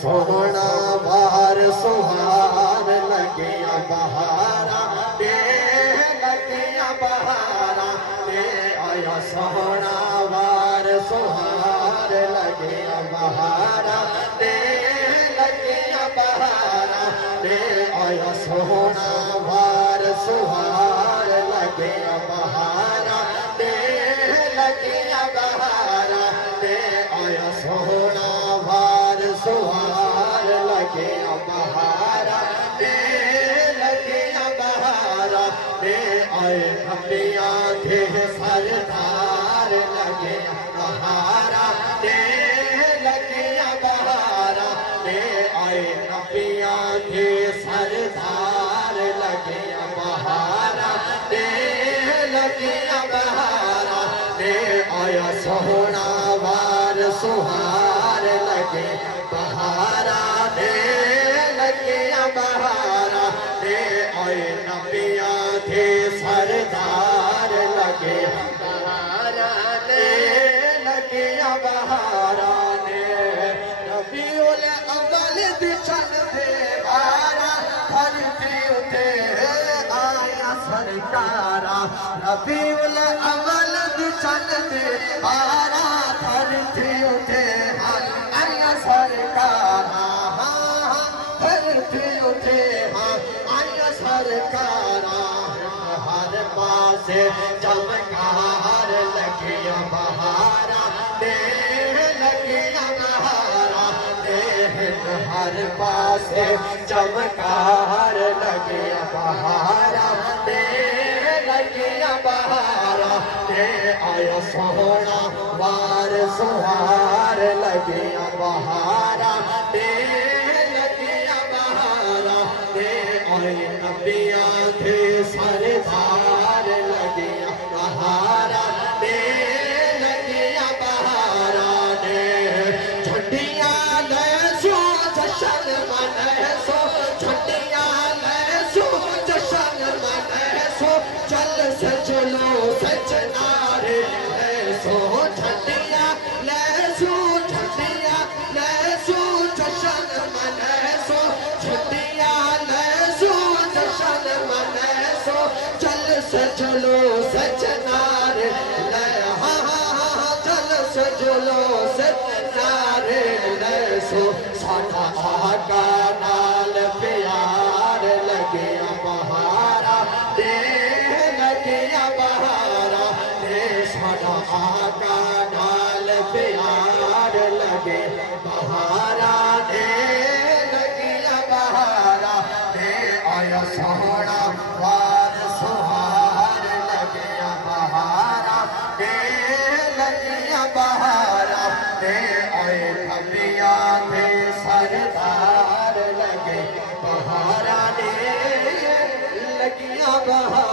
सोहना बार सुहार लगे बहारा दे लगे बहारा दे आया सोहना बार सुहार लगे बहारा दे लगे बहारा दे आया सोहना बार सुहार लगे बहारा दे लगे बहारा दे आया सोहना बार सुहार लगे बहारा दे लगे बहारा दे आए खपिया थे सरदार लगे बहारा दे लगे बहारा दे आए खपिया थे सरदार लगे बहारा दे लगे बहारा दे आया सोहना बार सुहार लगे बहारा दे लगे बहारा दे आए नबिया थे सरदार लगे बहारा दे लगे बहारा दे रबीउल अव्वल दी चल दे बारा धरती उते आया सरकारा रबीउल अव्वल दी चल दे बारा धरती उते आया सरकारा धरती उते आया सरकारा हर पासे चमकार लगे बहारा दे लगे बहारा दे हर पासे चमकार लगे बहारा दे लगे बहारा दे आया सोहना बार सुहार लगे बहारा दे लगे बहारा दे आए नबिया थे सरदार लगे बहारा दे लगे बहारा दे झंडिया लैसो जशन मनैसो झंडिया लैसो जशन मनैसो चल सचलो सचनारे लैसो झंडिया लैसो झंडिया लैसो जशन मनैसो झंडिया लैसो जशन मनैसो चल सचलो सचनारे चल सचलो सचनारे लैसो साडा आका नाल प्यार लगे बहारा दे लगे बहारा दे साडा आका नाल प्यार लगे बहारा दे लगे बहारा दे आया सोहना बार सुहार लगे बहारा दे लगे बहारा दे आए खपिया थे सरदार लगे बहारा दे लगिया बहारा